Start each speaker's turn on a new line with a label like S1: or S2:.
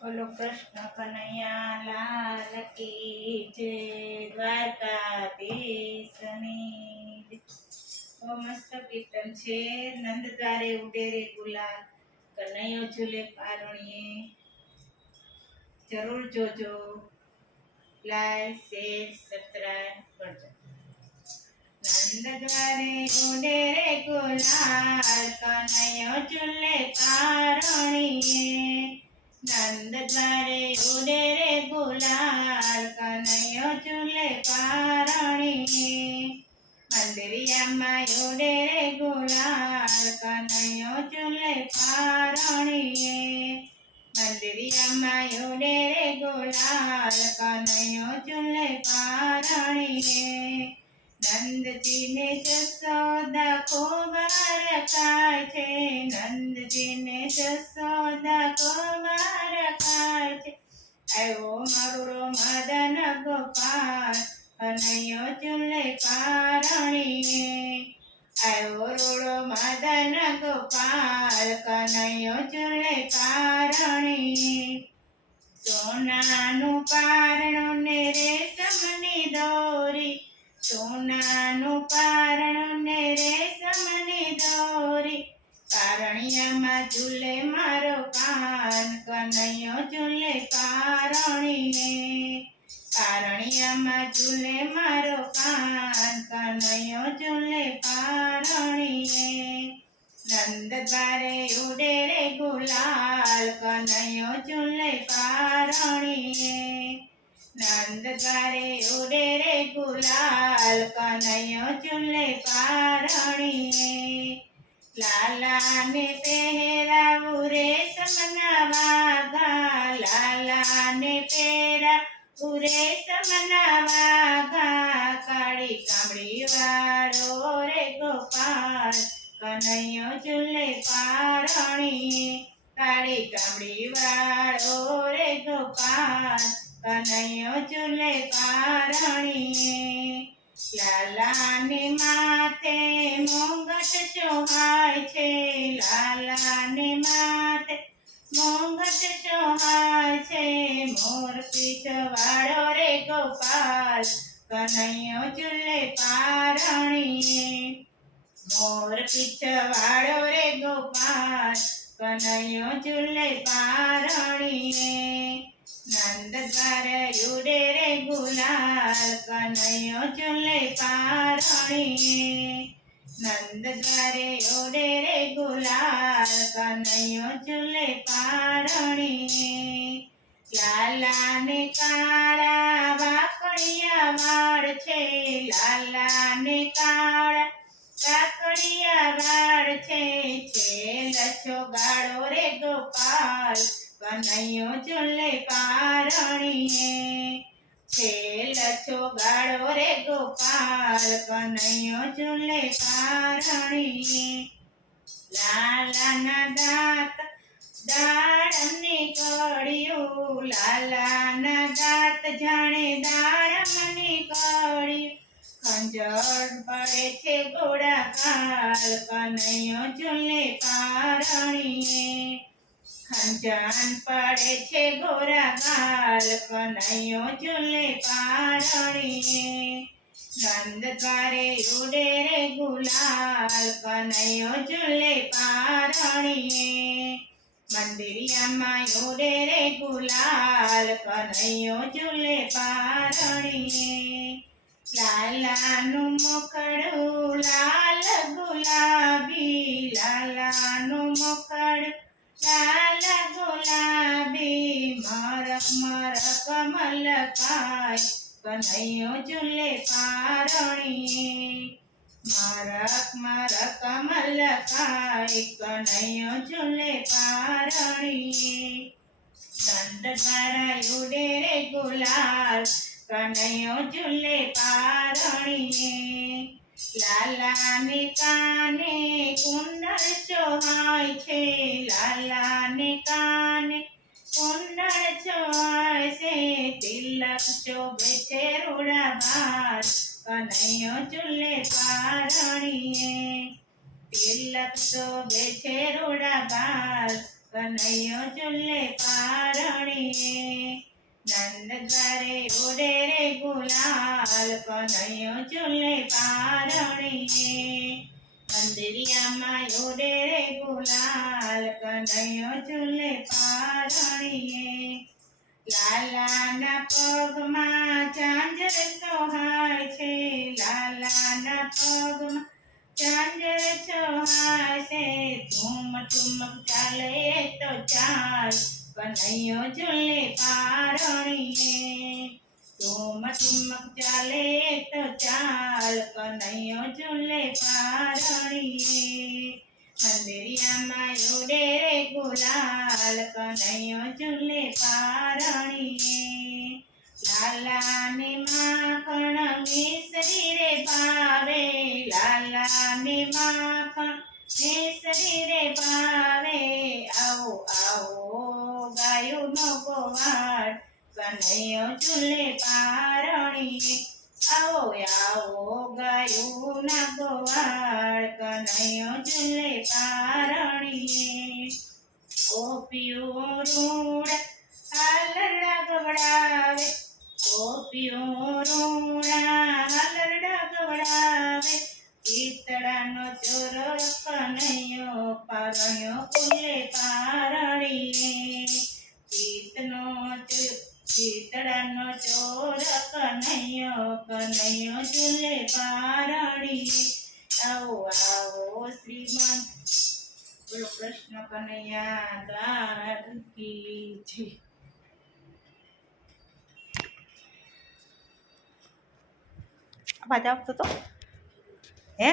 S1: બોલો કૃષ્ણ કનૈયા લાલ કી જય દ્વારકાધીશની. કીર્તન છે. નંદ દ્વારે ઉડે ગુલાલ, કનૈયો ઝૂલે પારણીએ. જરૂર જોજો. લાઈક શેર સબસ્ક્રાઈબ કરજો. નંદ દ્વારે ઉડેરે ગુલાલ, કનૈયો ઝૂલે પારણીએ. નંદ દ્વારે ઉડે રે ગુલાલ, કનૈયો ઝૂલે પારણી. મંદિરિયામાં ઉડે રે ગુલાલ, કનૈયો ઝૂલે પારણી. મંદિરિયામાં ઉડે રે ગુલાલ, કનૈયો ઝૂલે પારણીએ નંદજીને જસોદા કુમાર રખાય છે. નંદજીને જસોદા કુમાર રખાય છે. આવ્યો મારો મદન ગોપાલ, અનયો ઝૂલે કારણીએ. આવ્યો રોડો મદન ગોપાલ, કનૈયો ઝૂલે કારણીએ. સોનાનું પારણું ને રેશમની સોનાનું પારણ ને રેશમની દોરી. પારણિયામાં ઝૂલે મારો પાન કનૈયો ઝૂલે પારણીએ પારણિયામાં ઝૂલે મારો પાન કનૈયો ઝૂલે પારણીએ નંદ દ્વારે ઉડે રે ગુલાલ, કનૈયો ઝૂલે પારણીએ નંદ દ્વારે ઉડે રે ગુલાલ, કનૈયો ઝૂલે પારણીએ. લાલાને પહેરાવું રેશમના વાઘા, લાલાને પહેરાવું રેશમના વાઘા. કાળી કામડી વાળો રે ગોપાલ, કનૈયો ઝૂલે પારણીએ. કાળી કામડી વાળો રે ગોપાલ કનૈયો ચૂલે પારણીએ. લાલાને માથે મોંઘટ ચોહાય છે. લાલાને માથે મોંઘટ ચોહાય છે. મોર પીછ વાળો રે ગોપાલ, કનૈયો ચૂલે પારણીએ. મોર પીછ વાળો રે ગોપાલ, કનૈયો ચૂલે પારણીએ. નંદ દ્વાર ઉડે રે ગુલાલ કનૈયો પારણીએ નંદ દ્વારે ઉડે રે ગુલાલ કનૈયો પારણીએ લાલાને કાળા વાકડિયા વાળ છે લાલાને કાળા કાકડિયા વાળ છે લછો ગાળો રે ગોપાલ કનૈયો ઝૂલે પારણીએ છેલ ગાળો રે ગોપાલ, કનૈયો ઝૂલે પારણીએ લાલાના દાંત દાડમની કળિયું, લાલાના દાંત જાણે દાડમની કળિયું. ખંજર પડે છે ગોળા કાલ કનૈયો ઝૂલે પારણીએ ખંજન પડે છે ગોરા ગાલ કનૈયો ઝૂલે પારણીએ. નંદ દ્વારે ઉડે રે ગુલાલ કનૈયો ઝૂલે પારણીએ. મંદિરિયામાં ઉડે રે ગુલાલ કનૈયો ઝૂલે પારણીએ. લાલાનું મોકડું લાલ ગુલાબી, લાલાનું મુખડું લાલ ગુલાબી, મારક, મરક મલકાય કનૈયો ઝૂલે પારણીએ મારક, મરક મલકાય કનૈયો ઝૂલે પારણી. દંડ દ્વારા ઉડે રે ગુલાલ, કનૈયો ઝૂલે પારણીએ લાલાને કાને કુંડળ ચોહાય છે લાલાને કાને કુંડળ ચોહાય છે. તિલક ચોબે છે રૂડા બાર કનૈયો ચૂલે પારણીએ. તિલક શોભે છે રૂડા બાર કનૈયો ચૂલે પારણીએ. નંદ દ્વારે ઉડે રે ગુલાલ કનૈયો ચૂલે પારણીએ મંદિરિયામાં ઉડે રે ગુલાલ કનૈયો ચૂલે પારણીએ લાલાના પગમાં ચાંજર સોહાય છે લાલાના પગમાં ચાંજર સોહાય છે ઠુમ ઠુમક ચાલે તો ચાલ કનૈયો ચૂલે પારણીએ. તુમ ઠુમક ચાલે તો ચાલ કનૈયો ચૂલે પારણીએ. મંદિરિયામાં ઉડે રે ગુલાલ કનૈયો ચૂલે પારણીએ. લાલાને માખણ મિસરી કનૈયો ચૂલે પારણીએ આવો આવો ગાયુંના ગોવાળ કનૈયો ચૂલે પારણીએ. ગોપીઓ રૂડ હાલરડા ગવડાવે, ગોપીઓ કનૈયો ચૂલે પારણીએ આવો આવો શ્રીમંત બોલો, કૃષ્ણ કનૈયા દ્વાર કી જય.
S2: અવાજ આવતો તો. હે?